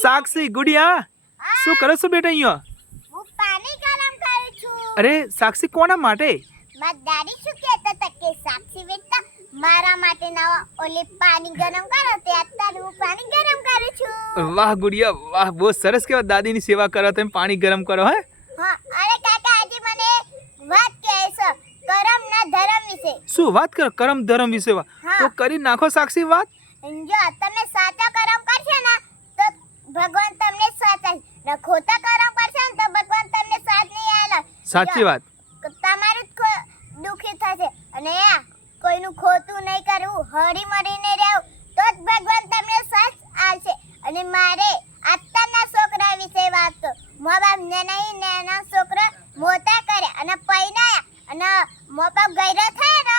સાક્ષી ગુડિયા શું કરો છો બેટા અહીંયા? હું પાણી ગરમ કરું છું. અરે સાક્ષી કોના માટે? મારા દાદી શું કહેતા હતા કે સાક્ષી બેટા મારા માટે ના ઓલી પાણી ગરમ કરો તે અત્યારે હું પાણી ગરમ કરું છું. વાહ ગુડિયા વાહ, બહુ સરસ કહેવાય, દાદીની સેવા કરો તમે, પાણી ગરમ કરો. હે હા, અરે કાકા આજે મને વાત કહે છે કરમ ના ધર્મ વિશે. શું વાત કરો? કરમ ધર્મ વિશે વાત હા. તો કરી નાખો સાક્ષી વાત. જો તમે સાચા કરમ કરશો ને તો ભગવાન તમને સાચા ને ખોટા કરમ કરશો ને તો ભગવાન તમને સાથ નહીં આલે. સાચી વાત. તમારું જ દુખી થશે અને કોઈનું ખોટું નહીં કરવું, હળી મળીને રહેવું તો જ ભગવાન તમને સાથ આલશે. અને મારે અત્યારના છોકરા વિશે વાત તો મા બાપ ને નહીં નાના છોકરા મોટા કરે અને પૈણાયા અને મા બાપ ગયરો થાય ને